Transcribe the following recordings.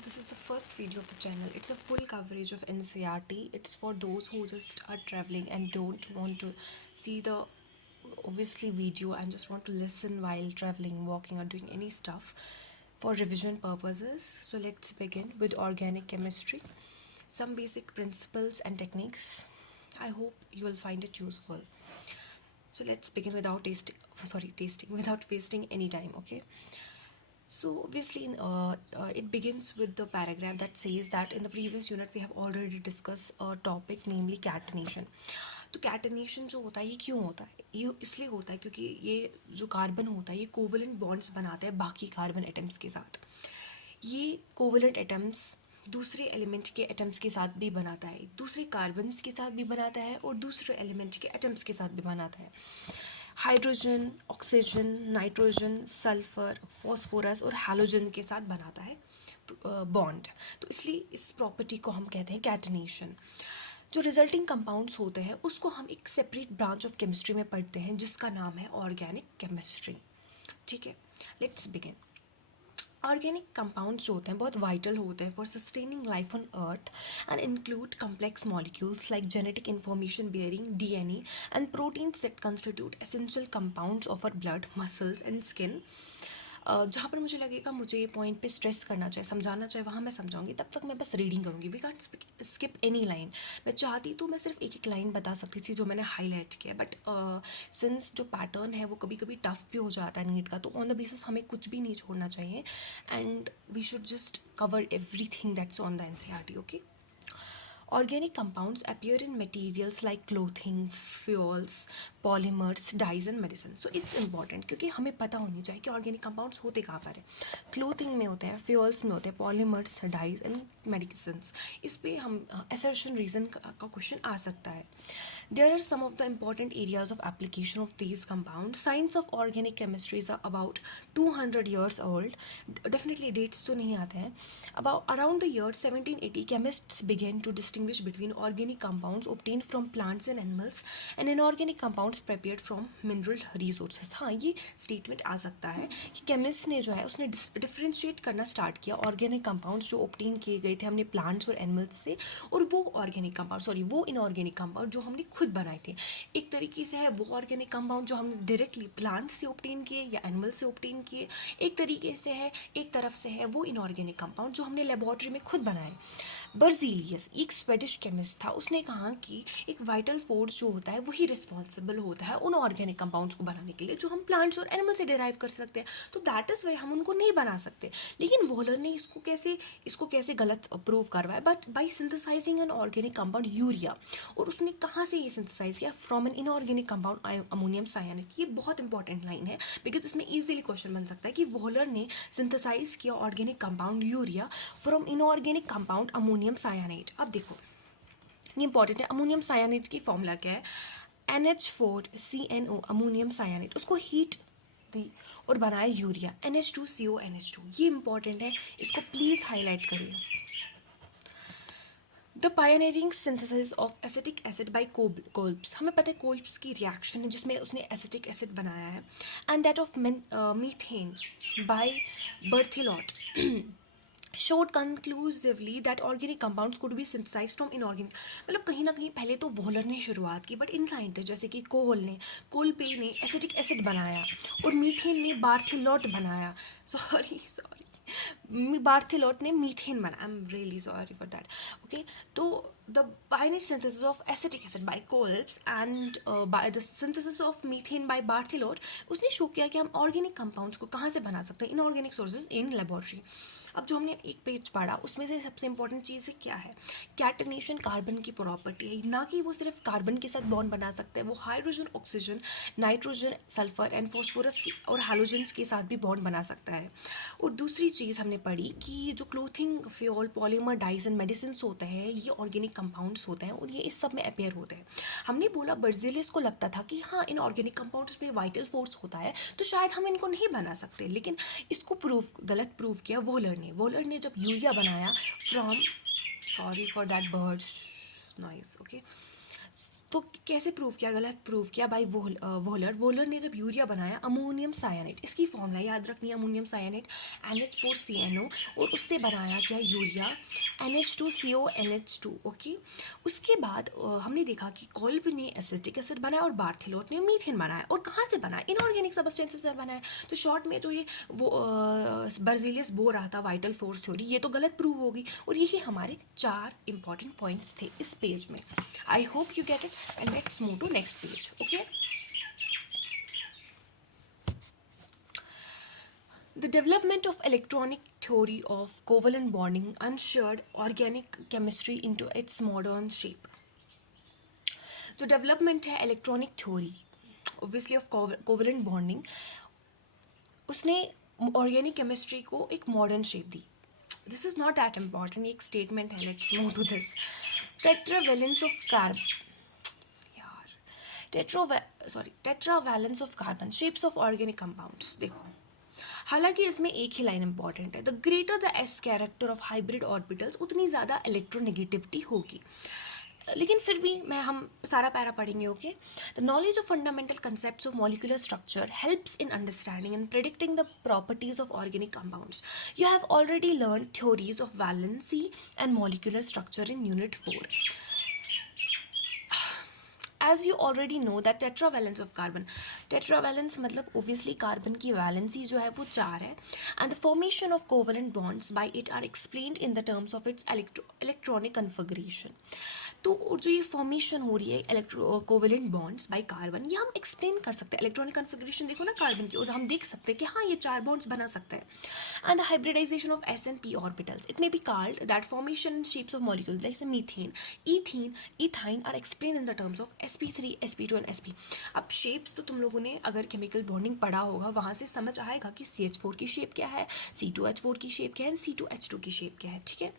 So this is the first video of the channel. It's a full coverage of NCRT. It's for those who just are traveling and don't want to see the obviously video and just want to listen while traveling, walking or doing any stuff for revision purposes. So let's begin with organic chemistry. Some basic principles and techniques. I hope you will find it useful. So let's begin without tasting without wasting any time, okay? So obviously, it begins with the paragraph that says that in the previous unit we have already discussed a topic, namely catenation. तो catenation जो होता है ये क्यों होता है? ये इसलिए होता है क्योंकि ये जो कार्बन होता है ये कोवलेंट बॉन्ड्स बनाते हैं बाकी कार्बन एटम्स के साथ. ये कोवलेंट एटम्स दूसरे एलिमेंट के एटम्स के साथ भी बनाता है, दूसरे कार्बन्स के साथ भी बनाता है और दूसरे एलिमेंट के एटम्स के साथ भी बनाता है. Hydrogen, oxygen, nitrogen, sulphur, phosphorus और हैलोजन के साथ बनाता है बॉन्ड. तो इसलिए इस प्रॉपर्टी को हम कहते हैं कैटनेशन. जो रिजल्टिंग कंपाउंड्स होते हैं उसको हम एक सेपरेट ब्रांच ऑफ केमिस्ट्री में पढ़ते हैं जिसका नाम है ऑर्गेनिक केमिस्ट्री. ठीक है, लेट्स बिगिन. ऑर्गेनिक कंपाउंड्स जो होते हैं बहुत वाइटल होते हैं for sustaining life on earth and include complex molecules like genetic information bearing DNA and proteins that constitute essential compounds of our blood, muscles and skin. जहाँ पर मुझे लगेगा मुझे ये पॉइंट पे स्ट्रेस करना चाहिए, समझाना चाहिए, वहाँ मैं समझाऊंगी. तब तक मैं बस रीडिंग करूँगी. We can't skip any line. मैं चाहती तो मैं सिर्फ एक एक लाइन बता सकती थी जो मैंने हाईलाइट किया, बट सिंस जो पैटर्न है वो कभी कभी टफ भी हो जाता है नीट का, तो ऑन द बेसिस हमें कुछ भी नहीं छोड़ना चाहिए and we should just cover everything that's on the NCERT. Okay. Organic compounds appear in materials like clothing, fuels, polymers, dyes and medicine. So it's important क्योंकि हमें पता होनी चाहिए कि ऑर्गेनिक कंपाउंड्स होते कहाँ पर है. क्लोथिंग में होते हैं, फ्यूल्स में होते हैं, पॉलीमर्स, डाइज एंड मेडिसिन्स. इस पे हम असर्शन रीजन का क्वेश्चन आ सकता है. There are some of the important areas of application of these compounds. Science of organic chemistry is about 200 years old. Definitely dates तो नहीं आते हैं. About around the year 1780, chemists began to distinguish between organic compounds obtained from plants and animals and inorganic compounds prepared from mineral resources. हाँ, ये statement आ सकता है कि chemist ने जो है उसने differentiate करना start किया organic compounds जो obtain किए गए थे हमने plants और animals से, और वो organic compound वो inorganic compound जो हमने खुद बनाए थे. एक तरीके से है वो ऑर्गेनिक कंपाउंड जो हमने डायरेक्टली प्लांट से ऑब्टेन किए या एनिमल से ऑब्टेन किए. एक तरीके से है, एक तरफ से है वो इनऑर्गेनिक कंपाउंड जो हमने लेबोरेटरी में खुद बनाए. बर्जीलियस एक स्वेडिश केमिस्ट था, उसने कहा कि एक वाइटल फोर्स जो होता है वही रिस्पॉन्सिबल होता है उन ऑर्गेनिक कंपाउंड्स को बनाने के लिए जो हम प्लांट्स और एनिमल से डिराइव कर सकते हैं. तो दैट इज़ वाई हम उनको नहीं बना सकते. लेकिन वॉलर ने इसको कैसे गलत प्रूव करवाया, but by synthesising an organic compound urea. और उसने कहाँ से ये सिंथेसाइज किया? From an inorganic compound ammonium cyanide. ये बहुत इंपॉर्टेंट लाइन है बिकॉज इसमें इजीली क्वेश्चन बन सकता है कि वॉलर ने सिंथेसाइज किया organic compound urea from inorganic compound ammonium cyanide. अब देखो ये इंपॉर्टेंट है. अमोनियम साइनाइड की फॉर्मूला क्या है? NH4CNO ammonium cyanide. उसको हीट दी और बनाया यूरिया NH2CO NH2. ये इंपॉर्टेंट है, इसको प्लीज़ हाईलाइट करिए. The pioneering synthesis of acetic acid by Kolbe's. हमें पता है कोल्ब्स की रिएक्शन है जिसमें उसने एसिटिक एसिड बनाया है. And that of methane by Berthelot showed conclusively that organic compounds could be synthesized from inorganic. मतलब कहीं ना कहीं पहले तो वॉलर ने शुरुआत की, बट इन साइंटिस्ट जैसे कि कोलपे ने एसिटिक एसिड बनाया और मीथेन ने बार्थिलॉट बनाया. सॉरी बार्थिलॉट ने मीथेन बनाया. I am really sorry for that. Okay, तो the binary synthesis of acetic acid by Kolb's and by the synthesis of methane by Barthelot, उसने शो किया कि हम ऑर्गेनिक कंपाउंड्स को कहाँ से बना सकते हैं, इनऑर्गेनिक सोर्सेज इन लेबोरेटरी. अब जो हमने एक पेज पढ़ा उसमें से सबसे इंपॉर्टेंट चीज़ क्या है? कैटनेशन कार्बन की प्रॉपर्टी है, ना कि वो सिर्फ कार्बन के साथ बॉन्ड बना सकते हैं, वो hydrogen, oxygen, nitrogen, sulphur and phosphorus और हैलोजेंस के साथ भी बॉन्ड बना सकता है. और दूसरी चीज़ हमने पढ़ी कि जो clothing, fuel, polymer, dyes and medicine होते हैं ये ऑर्गेनिक कंपाउंड्स होते हैं और ये इस सब में अपेयर होते हैं. हमने बोला बर्जेलियस को लगता था कि हाँ इन ऑर्गेनिक कंपाउंड्स में वाइटल फोर्स होता है तो शायद हम इनको नहीं बना सकते, लेकिन इसको गलत प्रूव किया वॉलर ने जब यूरिया बनाया from, sorry for that birds noise. Okay, तो कैसे प्रूव किया, गलत प्रूव किया बाई वोलर। वोलर ने जब यूरिया बनाया अमोनियम साइनाइड, इसकी फॉर्मूला याद रखनी है, अमोनियम साइनाइड NH4CNO, और उससे बनाया क्या यूरिया NH2CONH2। ओके, उसके बाद हमने देखा कि कोल्ब ने एसिटिक एसिड बनाया और बार्थेलोट ने मीथेन बनाया। और कहाँ से बनाया, इनऑर्गेनिक सब्सटेंसेस से बनाया। तो शॉर्ट में जो ये वो बर्जीलियस बोल रहा था वाइटल फोर्स थ्योरी, ये तो गलत प्रूव होगी। और यही हमारे 4 इंपॉर्टेंट पॉइंट्स थे इस पेज में। I hope you get it, and let's move to next page. Okay, the development of electronic theory of covalent bonding ushered organic chemistry into its modern shape. जो development है electronic theory obviously of covalent bonding, उसने organic chemistry को एक modern shape दी। This is not that important, एक statement है, let's move to this. Tetravalence of carbon, tetravalence of carbon, shapes of organic compounds. देखो, हालांकि इसमें एक ही लाइन इंपॉर्टेंट है, the greater the S character of hybrid orbitals उतनी ज़्यादा इलेक्ट्रोनेगेटिविटी होगी। लेकिन फिर भी हम सारा पैरा पढ़ेंगे। Okay, the knowledge of fundamental concepts of molecular structure helps in understanding and predicting the properties of organic compounds. You have already learn theories of valency and molecular structure in unit 4। As you already know that tetravalence of carbon, tetravalence मतलब obviously carbon की valency जो है वो 4 है, and the formation of covalent bonds by it are explained in the terms of its electronic configuration। तो जो ये formation हो रही है कोवेलेंट बॉन्ड्स बाय कार्बन, ये हम एक्सप्लेन कर सकते हैं। इलेक्ट्रॉनिक कन्फिगरेशन देखो ना कार्बन की, और हम देख सकते हैं कि हाँ ये 4 बॉन्ड्स बना सकते हैं। And the hybridisation of S and P orbitals, it may be called that formation and shapes of molecules like methane, ethene, ethyne are explain in the terms of sp3, sp2 and sp। अब shapes तो तुम लोगों ने अगर chemical bonding पढ़ा होगा, वहाँ से समझ आएगा कि CH4 की शेप क्या है, C2H4 की शेप क्या है, C2H2 की शेप क्या है। ठीक है,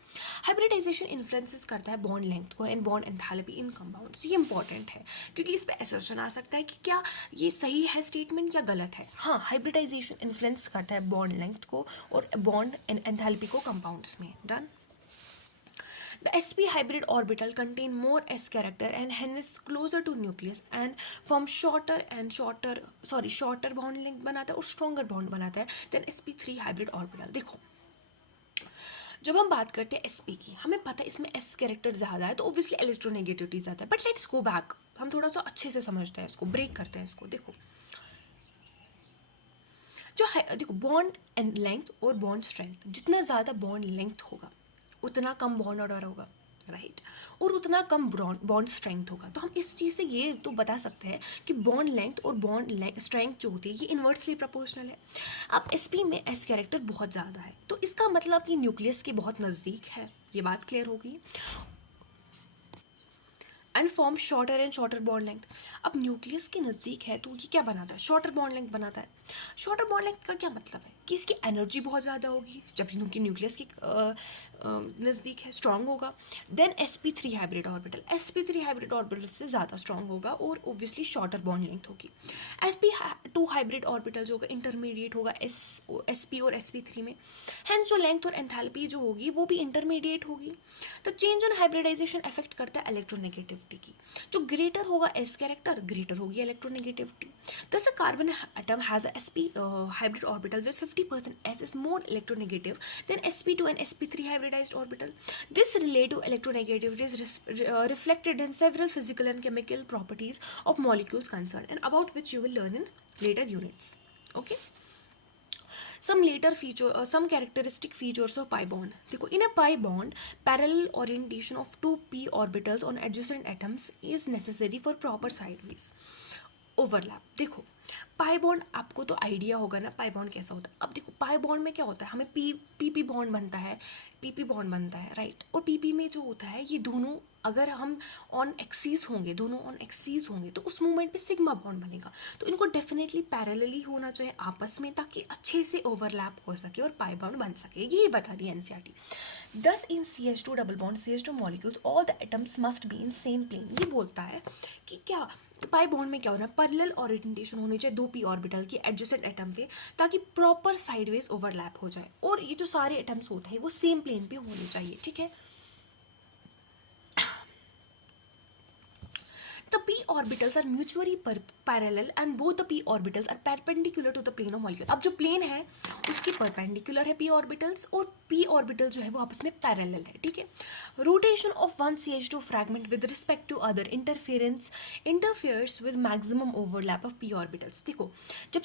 हाइब्रिडाइजेशन इन्फ्लुएंसेस करता है बॉन्ड लेंथ को and bond enthalpy in compounds. ये इंपॉर्टेंट है क्योंकि इस पे एसर्शन आ सकता है कि क्या ये सही है स्टेटमेंट या गलत है। हाँ, हाइब्रिडाइजेशन इन्फ्लुएंस करता है बॉन्ड लेंथ को और बॉन्ड एंथैल्पी को कंपाउंड्स में। Done. The sp hybrid orbital contain more s character and hence closer to nucleus and form shorter bond length बनाता है और stronger bond बनाता है than sp3 hybrid orbital। देखो, जब हम बात करते हैं sp की, हमें पता है इसमें s कैरेक्टर ज़्यादा है तो ऑब्वियसली इलेक्ट्रोनेगेटिविटी ज़्यादा है। बट लेट्स गो बैक, हम थोड़ा सा अच्छे से समझते हैं इसको, ब्रेक करते हैं इसको। देखो, जो है, देखो बॉन्ड एंड लेंथ और बॉन्ड स्ट्रेंथ, जितना ज़्यादा बॉन्ड लेंथ होगा उतना कम बॉन्ड ऑर्डर होगा, राइट, और उतना कम बॉन्ड स्ट्रेंथ होगा। तो हम इस चीज़ से ये तो बता सकते हैं कि बॉन्ड लेंथ और बॉन्ड स्ट्रेंथ जो होती है ये इन्वर्सली प्रोपोर्शनल है। अब sp में s कैरेक्टर बहुत ज़्यादा है तो इसका मतलब कि न्यूक्लियस के बहुत नज़दीक है, ये बात क्लियर होगी। And form shorter and shorter bond length. अब न्यूक्लियस के नज़दीक है तो ये क्या बनाता है, शॉर्टर बॉन्ड लेंथ बनाता है। शॉर्टर बॉन्ड लेंथ का क्या मतलब है कि इसकी एनर्जी बहुत ज़्यादा होगी जबकि न्यूक्लियस की नज़दीक है, स्ट्रॉन्ग होगा। Then sp3 hybrid orbital, sp3 hybrid orbital से ज़्यादा स्ट्रॉन्ग होगा और ओब्वियसली शॉर्टर बॉन्ड लेंथ होगी। sp2 हाइब्रिड ऑर्बिटल जो होगा इंटरमीडिएट होगा sp और sp3 में, हैंस जो लेंथ और एंथैल्पी जो होगी वो भी इंटरमीडिएट होगी। तो चेंज इन हाइब्रिडाइजेशन अफेक्ट करता है इलेक्ट्रोनेगेटिविटी की। जो ग्रेटर होगा s कैरेक्टर, ग्रेटर होगी electronegativity. Thus, a carbon atom has a sp hybrid orbital with 50% s is more electronegative than sp2 and sp3 hybridized orbital. This relative electronegativity is reflected in several physical and chemical properties of molecules concerned and about which you will learn in later units. Okay. Some characteristic features of pi bond. देखो, in a pi bond, parallel orientation of 2p orbitals on adjacent atoms is necessary for proper sideways overlap। देखो, pi bond आपको तो idea होगा ना pi bond कैसा होता है। अब देखो, पाई बॉन्ड में क्या होता है, हमें पीपी बॉन्ड बनता है, पीपी बॉन्ड बनता है, राइट। और पीपी में जो होता है ये दोनों अगर हम ऑन एक्सीस होंगे, दोनों ऑन एक्सीस होंगे तो उस मोमेंट पे सिग्मा बॉन्ड बनेगा। तो इनको डेफिनेटली पैरेलली होना चाहिए आपस में ताकि अच्छे से ओवरलैप हो सके और पाई बॉन्ड बन सके, यही बता रही है NCERT. Thus in CH2 double bond CH2 molecules all the atoms must be in same plane. ये बोलता है कि क्या पाई बॉन्ड में क्या होना है, पैरेलल ओरिएंटेशन होनी चाहिए 2p ऑर्बिटल की एडजेसेंट एटम पे ताकि प्रॉपर साइडवेज ओवरलैप हो जाए और ये जो सारे एटम्स होते हैं वो सेम प्लेन पे होने चाहिए। ठीक है, The p orbitals are mutually parallel and both the p orbitals are perpendicular to the plane of molecule. अब जो plane है उसकी perpendicular है p orbitals और p orbital जो है वो आपस में parallel है, ठीक है. Rotation of one CH2 fragment with respect to other interferes with maximum overlap of p orbitals. देखो जब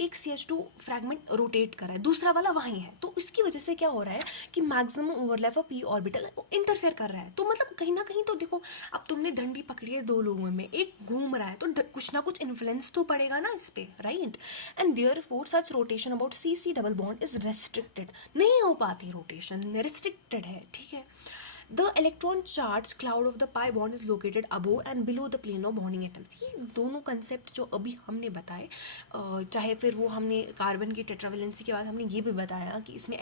एक CH2 फ्रैगमेंट रोटेट कर रहा है, दूसरा वाला वहीं है, तो इसकी वजह से क्या हो रहा है कि maximum overlap of p orbital interfere कर रहा है. तो मतलब कहीं ना कहीं तो देखो, अब तुमने डंडी पकड़ी है दो लोगों में, एक घूम रहा है तो कुछ ना कुछ इन्फ्लुएंस तो पड़ेगा ना इस पे, right. And therefore such rotation about CC double bond is restricted. नहीं हो पाती रोटेशन, रेस्ट्रिक्टेड है, ठीक है. The electron charged cloud of the pi bond is located above and below the plane of bonding atoms. ये दोनों concept जो अभी हमने बताए, चाहे फिर वो हमने कार्बन की टेट्रावेलेंसी के बाद हमने ये भी बताया कि इसमें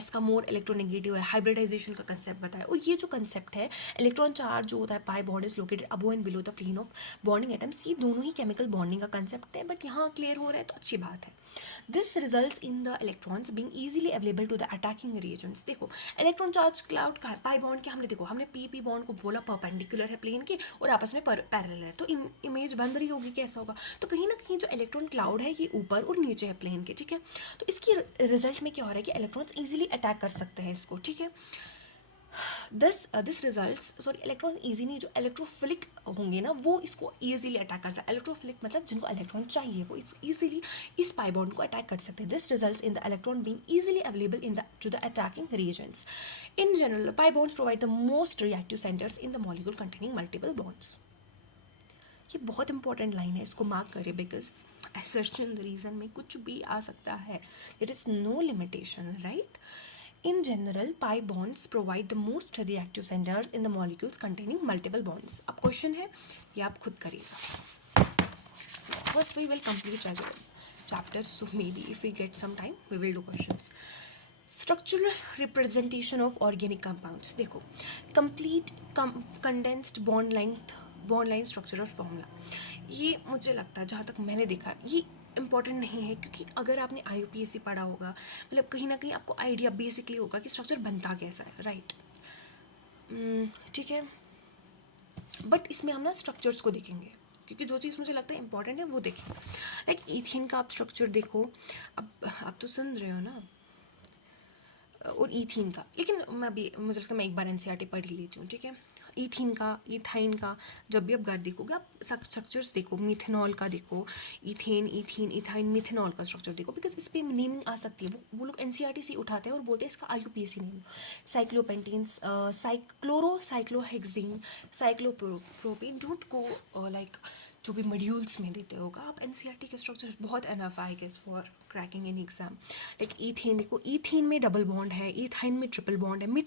S का मोर इलेक्ट्रोनेगेटिव है, हाइब्रिडाइजेशन का कंसेप्ट बताया. और ये जो कंसेप्ट है इलेक्ट्रॉन चार्ज जो होता है pi bond is located above and below the plane of bonding atoms, ये दोनों ही केमिकल बॉन्डिंग का कंसेप्ट है, बट यहाँ क्लियर हो रहा है तो अच्छी बात है. This results in the electrons being easily available to the attacking reagents. देखो इलेक्ट्रॉन चार्ज क्लाउड का पाई बॉन्ड के हमने देखो हमने पी बॉन्ड को बोला परपेंडिकुलर है प्लेन के और आपस में पैरेलल है, तो इमेज बन रही होगी कैसा होगा. तो कहीं ना कहीं जो इलेक्ट्रॉन क्लाउड है ये ऊपर और नीचे है प्लेन के, ठीक है. तो इसकी रिजल्ट में क्या हो रहा है कि इलेक्ट्रॉन्स इजीली अटैक कर सकते हैं इसको, ठीक है. This results sorry electron easy नहीं, जो इलेक्ट्रोफिलिक होंगे ना वो इसको ईजिली अटैक कर सकते हैं. इलेक्ट्रोफिलिक मतलब जिनको इलेक्ट्रॉन चाहिए वो ईजिली इस पाई बॉन्ड को अटैक कर सकते हैं. This results in the electron being easily available in the two the attacking reagents. In general pi bonds provide the most reactive centres in the molecule containing multiple bonds. ये बहुत important line है, इसको mark करें because assertion reason में कुछ भी आ सकता है. There is no limitation, right. In general, pi bonds provide the most reactive centers in the molecules containing multiple bonds. अब क्वेश्चन है ये आप खुद करिएगा. First we will complete our chapter, so maybe if we get some time we will do questions. Structural representation of organic compounds. देखो complete condensed bond line structure और formula. ये मुझे लगता है जहाँ तक मैंने देखा ये इम्पॉर्टेंट नहीं है, क्योंकि अगर आपने IUPAC पढ़ा होगा मतलब कहीं ना कहीं आपको आइडिया बेसिकली होगा कि स्ट्रक्चर बनता कैसा है, राइट. ठीक है, बट इसमें हम ना स्ट्रक्चर्स को देखेंगे क्योंकि जो चीज़ मुझे लगता है इंपॉर्टेंट है वो देखेंगे. लाइक ईथीन का आप स्ट्रक्चर देखो, अब आप तो सुन रहे हो ना, और ईथीन का, लेकिन मुझे लगता है मैं एक बार NCERT पढ़ ही लेती हूँ, ठीक है. ईथीन का, इथाइन का, जब भी आप घर देखोगे आप स्ट्रक्चर्स देखो, मिथेनॉल का देखो, इथेन, इथाइन, मिथेनॉल का स्ट्रक्चर देखो, बिकॉज इस पर नेमिंग आ सकती है. वो लोग NCERT से उठाते हैं और बोलते हैं इसका IUPAC name. Cyclopentenes, cyclohexene, cyclopropane, don't go like जो भी मॉड्यूल्स में देते होगा आप. NCERT के स्ट्रक्चर बहुत enough I guess for cracking any exam. Like ethane देखो, ईथेन में डबल बॉन्ड है, इथाइन में ट्रिपल बॉन्ड है,